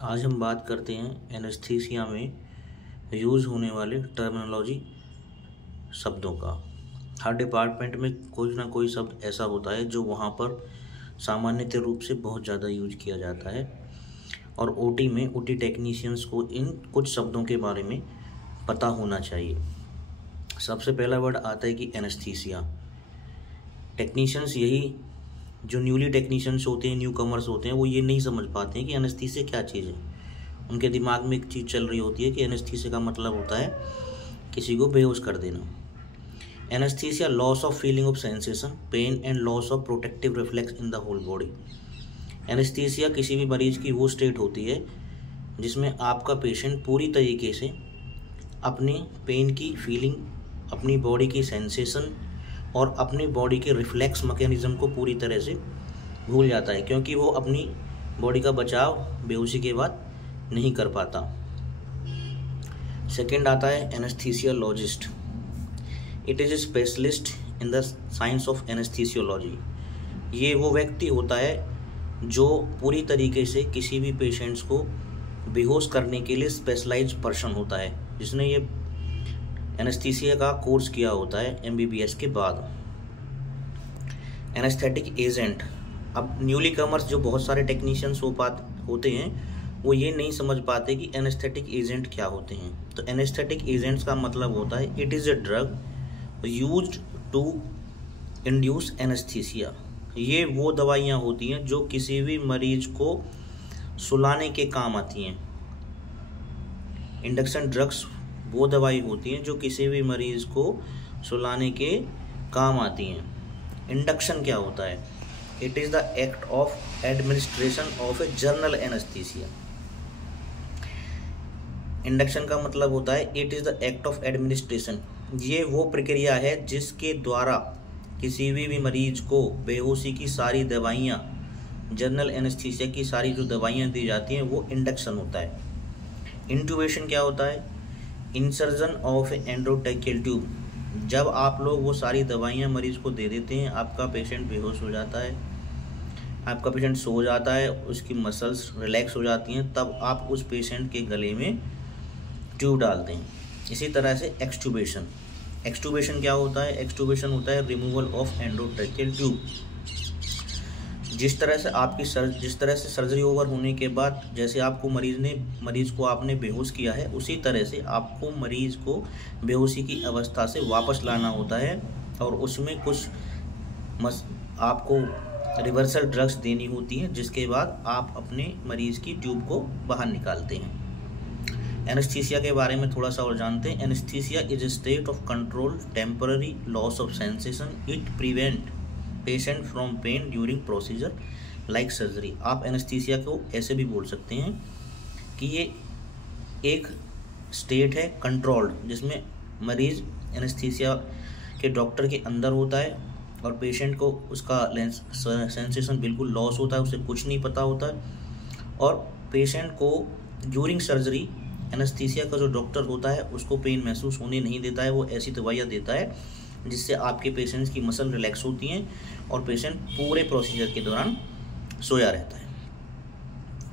आज हम बात करते हैं एनेस्थीसिया में यूज़ होने वाले टर्मिनोलॉजी शब्दों का। हर डिपार्टमेंट में कोई ना कोई शब्द ऐसा होता है जो वहाँ पर सामान्यतः रूप से बहुत ज़्यादा यूज किया जाता है और ओटी में ओटी टेक्नीशियंस को इन कुछ शब्दों के बारे में पता होना चाहिए। सबसे पहला वर्ड आता है कि एनेस्थीसिया। टेक्नीशियंस यही जो न्यूली टेक्नीशियंस होते हैं, न्यू कमर्स होते हैं, वो ये नहीं समझ पाते हैं कि एनेस्थीसिया क्या चीज़ है। उनके दिमाग में एक चीज़ चल रही होती है कि एनेस्थीसिया का मतलब होता है किसी को बेहोश कर देना। Anaesthesia loss of feeling of sensation, pain and loss of protective reflex in the whole body. Anaesthesia किसी भी मरीज की वो स्टेट होती है जिसमें आपका पेशेंट पूरी तरीके से अपनी पेन की फीलिंग, अपनी बॉडी की सेंसेशन और अपनी बॉडी के रिफ्लेक्स मैकेनिज्म को पूरी तरह से भूल जाता है, क्योंकि वो अपनी बॉडी का बचाव बेहोशी के बाद नहीं कर पाता। सेकंड आता है anaesthesiologist. It is A specialist in the science of anaesthesiology. ये वो व्यक्ति होता है जो पूरी तरीके से किसी भी पेशेंट्स को बेहोश करने के लिए स्पेशलाइज्ड पर्सन होता है, जिसने ये एनेस्थीसिया का कोर्स किया होता है एमबीबीएस के बाद। Anaesthetic agent. अब न्यूली कमर्स जो बहुत सारे टेक्नीशियंस होते हैं वो ये नहीं समझ पाते कि एनेस्थेटिक एजेंट क्या होते हैं। तो एनेस्थेटिक एजेंट्स का मतलब होता है it is a drug used to induce anaesthesia. ये वो दवाइयाँ होती हैं जो किसी भी मरीज को सुलाने के काम आती हैं। इंडक्शन ड्रग्स वो दवाई होती हैं जो किसी भी मरीज को सुलाने के काम आती हैं। इंडक्शन क्या होता है? It is the act of administration of a general anaesthesia. Induction का मतलब होता है it is the act of administration. ये वो प्रक्रिया है जिसके द्वारा किसी भी मरीज को बेहोशी की सारी दवाइयाँ, जनरल एनेस्थीसिया की सारी जो दवाइयाँ दी जाती हैं वो इंडक्शन होता है। इंट्यूबेशन क्या होता है? Insertion of endotracheal tube. जब आप लोग वो सारी दवाइयाँ मरीज को दे देते हैं, आपका पेशेंट बेहोश हो जाता है, आपका पेशेंट सो जाता है, उसकी मसल्स रिलैक्स हो जाती हैं, तब आप उस पेशेंट के गले में ट्यूब डालते हैं। इसी तरह से एक्सट्यूबेशन। एक्सट्यूबेशन क्या होता है? एक्सट्यूबेशन होता है रिमूवल ऑफ एंडोट्रैकियल ट्यूब। जिस तरह से सर्जरी ओवर होने के बाद जैसे आपको मरीज को आपने बेहोश किया है, उसी तरह से आपको मरीज को बेहोशी की अवस्था से वापस लाना होता है और उसमें कुछ आपको रिवर्सल ड्रग्स देनी होती हैं, जिसके बाद आप अपने मरीज की ट्यूब को बाहर निकालते हैं। एनेस्थीसिया के बारे में थोड़ा सा और जानते हैं। Anaesthesia is a state of control temporary loss of sensation. It prevent patient from pen during procedure like surgery. आप एनेस्थीसिया को ऐसे भी बोल सकते हैं कि ये एक स्टेट है कंट्रोल्ड, जिसमें मरीज एनेस्थीसिया के डॉक्टर के अंदर होता है और पेशेंट को उसका सेंसेशन बिल्कुल लॉस होता है, उसे कुछ नहीं पता होता है। और पेशेंट को ड्यूरिंग सर्जरी एनेस्थीसिया का जो डॉक्टर होता है उसको पेन महसूस होने नहीं देता है। वो ऐसी दवाइयाँ देता है जिससे आपके पेशेंट्स की मसल रिलैक्स होती हैं और पेशेंट पूरे प्रोसीजर के दौरान सोया रहता है।